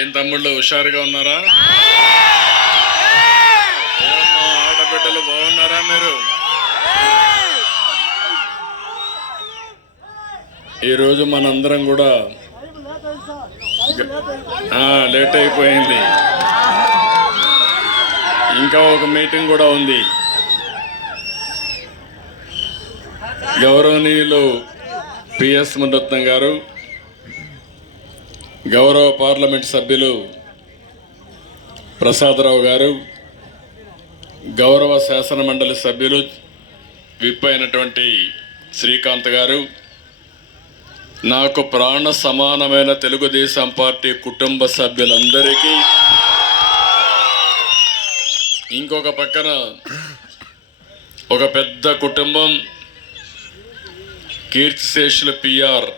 ఏం తమ్ముళ్ళు హుషారుగా ఉన్నారా? ఆడబిడ్డలు బాగున్నారా మీరు? ఈరోజు మనందరం కూడా లేట్ అయిపోయింది. ఇంకా ఒక మీటింగ్ కూడా ఉంది. గౌరవనీయులు పిఎస్ మునరత్నం గారు, గౌరవ పార్లమెంట్ సభ్యులు ప్రసాదరావు గారు, గౌరవ శాసన మండలి సభ్యులు విప్ అయినటువంటి శ్రీకాంత్ గారు, నాకు ప్రాణ సమానమైన తెలుగుదేశం పార్టీ కుటుంబ సభ్యులందరికీ, ఇంకొక పక్కన ఒక పెద్ద కుటుంబం కీర్తిశేషులు పిఆర్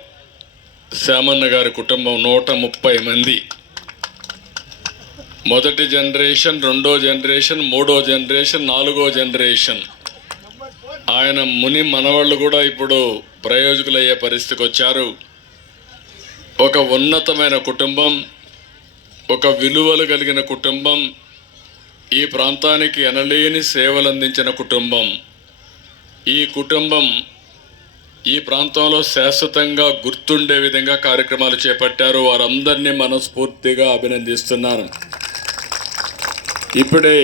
శ్యామన్న గారి కుటుంబం 130 మంది. మొదటి జనరేషన్, రెండో జనరేషన్, మూడో జనరేషన్, నాలుగో జనరేషన్. ఆయన ముని మనవాళ్ళు కూడా ఇప్పుడు ప్రయోజకులయ్యే పరిస్థితికి వచ్చారు. ఒక ఉన్నతమైన కుటుంబం, ఒక విలువలు కలిగిన కుటుంబం, ఈ ప్రాంతానికి ఎనలేని సేవలు అందించిన కుటుంబం. ఈ కుటుంబం ఈ ప్రాంతంలో శాశ్వతంగా గుర్తుండే విధంగా కార్యక్రమాలు చేపట్టారు. వారందరినీ మనస్ఫూర్తిగా అభినందిస్తున్నాను. ఇప్పుడే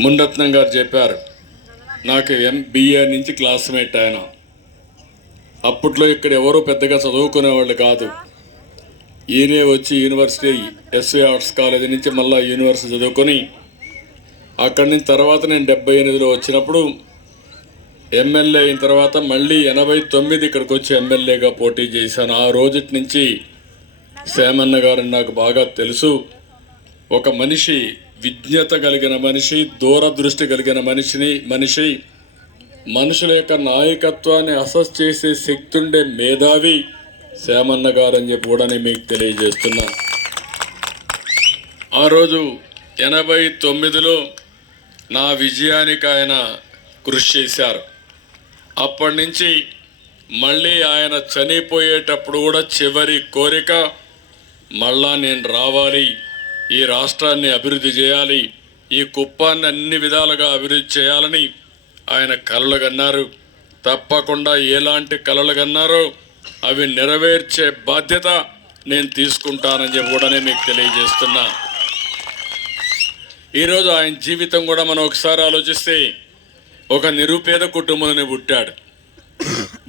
మునరత్నం గారు చెప్పారు, నాకు MBA నుంచి క్లాస్మేట్ ఆయన. అప్పట్లో ఇక్కడ ఎవరూ పెద్దగా చదువుకునేవాళ్ళు కాదు. ఈయనే వచ్చి యూనివర్సిటీ SV ఆర్ట్స్ కాలేజీ నుంచి మళ్ళీ యూనివర్సిటీ చదువుకొని అక్కడి నుంచి తర్వాత నేను 78లో వచ్చినప్పుడు ఎమ్మెల్యే అయిన తర్వాత మళ్ళీ 89 ఇక్కడికి వచ్చి ఎమ్మెల్యేగా పోటీ చేశాను. ఆ రోజు నుంచి శ్యామన్న గారిని నాకు బాగా తెలుసు. ఒక మనిషి, విజ్ఞత కలిగిన మనిషి, దూరదృష్టి కలిగిన మనిషి, మనుషుల యొక్క నాయకత్వాన్ని అసెస్ చేసే శక్తి ఉండే మేధావి శ్యామన్న గారు అని చెప్పి కూడా నేను మీకు తెలియజేస్తున్నా. ఆ రోజు 89లో నా విజయానికి ఆయన కృషి చేశారు. అప్పటి నుంచి మళ్ళీ ఆయన చనిపోయేటప్పుడు కూడా చివరి కోరిక, మళ్ళా నేను రావాలి, ఈ రాష్ట్రాన్ని అభివృద్ధి చేయాలి, ఈ కుప్పాన్ని అన్ని విధాలుగా అభివృద్ధి చేయాలని ఆయన కలలు కన్నారు. తప్పకుండా ఎలాంటి కలలు కన్నారో అవి నెరవేర్చే బాధ్యత నేను తీసుకుంటానని చెప్పి కూడా మీకు తెలియజేస్తున్నా. ఈరోజు ఆయన జీవితం కూడా మనం ఒకసారి ఆలోచిస్తే, ఒక నిరుపేద కుటుంబంలోనే పుట్టాడు,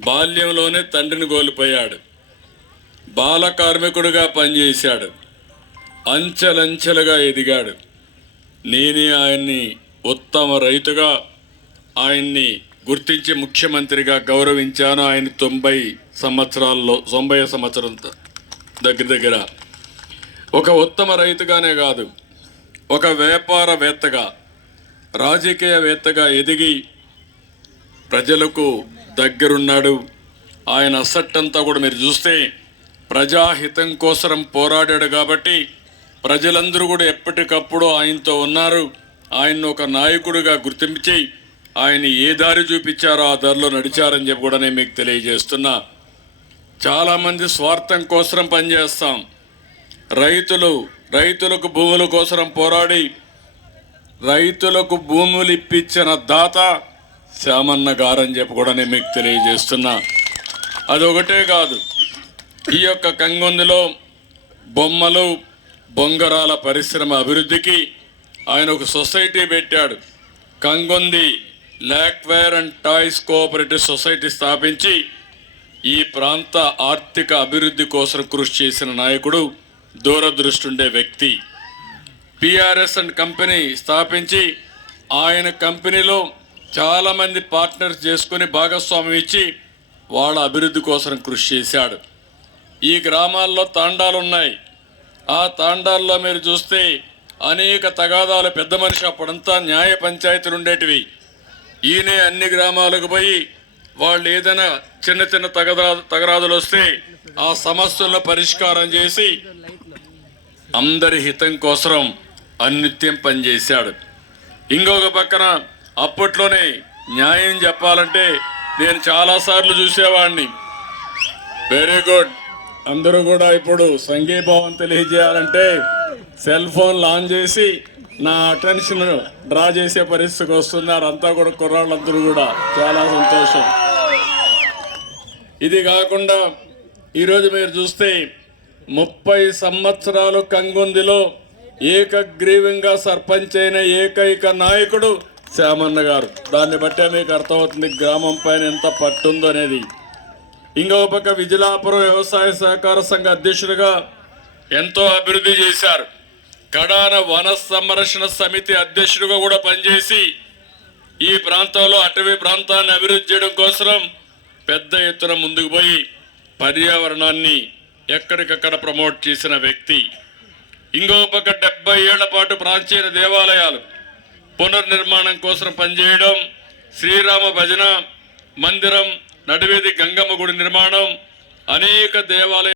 బాల్యంలోనే తండ్రిని కోల్పోయాడు, బాల కార్మికుడిగా పనిచేశాడు, అంచెలంచెలుగా ఎదిగాడు. నేనే ఆయన్ని ఉత్తమ రైతుగా ఆయన్ని గుర్తించి ముఖ్యమంత్రిగా గౌరవించాను. ఆయన 90 సంవత్సరం దగ్గర ఒక ఉత్తమ రైతుగానే కాదు, ఒక వ్యాపారవేత్తగా, రాజకీయవేత్తగా ఎదిగి ప్రజలకు దగ్గరున్నాడు. ఆయన అసట్టంతా కూడా మీరు చూస్తే ప్రజాహితం కోసం పోరాడాడు. కాబట్టి ప్రజలందరూ కూడా ఎప్పటికప్పుడు ఆయనతో ఉన్నారు. ఆయన్ను ఒక నాయకుడిగా గుర్తించి ఆయన ఏ దారి చూపించారో ఆ దారిలో నడిచారని చెప్పి కూడా నేను మీకు తెలియజేస్తున్నా. చాలామంది స్వార్థం కోసం పనిచేస్తాం. రైతులకు భూముల కోసం పోరాడి రైతులకు భూములు ఇప్పించిన దాత శ్యామన్న గారని చెప్పి కూడా నేను మీకు తెలియజేస్తున్నా. అదొకటే కాదు, ఈ యొక్క కంగొందులో బొమ్మలు బొంగరాల పరిశ్రమ అభివృద్ధికి ఆయన ఒక సొసైటీ పెట్టాడు. Kangundi లాక్వేర్ and toys cooperative society స్థాపించి ఈ ప్రాంత ఆర్థిక అభివృద్ధి కోసం కృషి చేసిన నాయకుడు, దూరదృష్టి ఉండే వ్యక్తి. PRS అండ్ కంపెనీ స్థాపించి ఆయన కంపెనీలో చాలామంది పార్ట్నర్స్ చేసుకుని భాగస్వామ్యం ఇచ్చి వాళ్ళ అభివృద్ధి కోసం కృషి చేశాడు. ఈ గ్రామాల్లో తాండాలు ఉన్నాయి. ఆ తాండాల్లో మీరు చూస్తే అనేక తగాదాలు, పెద్ద మనిషి అప్పుడంతా న్యాయ పంచాయతీలు ఉండేటివి. ఈయనే అన్ని గ్రామాలకు పోయి వాళ్ళు ఏదైనా చిన్న చిన్న తగరాదులు వస్తే ఆ సమస్యలను పరిష్కారం చేసి అందరి హితం కోసం అనిత్యం పనిచేశాడు. ఇంకొక పక్కన అప్పట్లోనే న్యాయం చెప్పాలంటే నేను చాలాసార్లు చూసేవాడిని. వెరీ గుడ్, అందరూ కూడా ఇప్పుడు సంఘీభావం తెలియజేయాలంటే సెల్ ఫోన్ ఆన్ చేసి నా అటెన్షన్ డ్రా చేసే పరిస్థితికి వస్తున్నారు. అంతా కూడా కుర్రాళ్ళందరూ కూడా చాలా సంతోషం. ఇది కాకుండా ఈరోజు మీరు చూస్తే 30 సంవత్సరాలు కంగుందిలో ఏకగ్రీవంగా సర్పంచ్ అయిన ఏకైక నాయకుడు శ్యామన్న గారు. దాన్ని బట్టే మీకు అర్థమవుతుంది గ్రామం పైన ఎంత పట్టుందో అనేది. ఇంకో పక్క విజిలాపురం వ్యవసాయ సహకార సంఘ అధ్యక్షుడిగా ఎంతో అభివృద్ధి చేశారు. కడాన వన సంరక్షణ సమితి అధ్యక్షుడిగా కూడా పనిచేసి ఈ ప్రాంతంలో అటవీ ప్రాంతాన్ని అభివృద్ధి చేయడం కోసం పెద్ద ఎత్తున ముందుకు పోయి పర్యావరణాన్ని ఎక్కడికక్కడ ప్రమోట్ చేసిన వ్యక్తి. ఇంకో పక్క 70 ఏళ్ల పాటు ప్రాచీన దేవాలయాలు పునర్నిర్మాణం కోసం పనిచేయడం, శ్రీరామ భజన మందిరం, నడివేది గంగమ్మ గుడి నిర్మాణం, అనేక దేవాలయాలు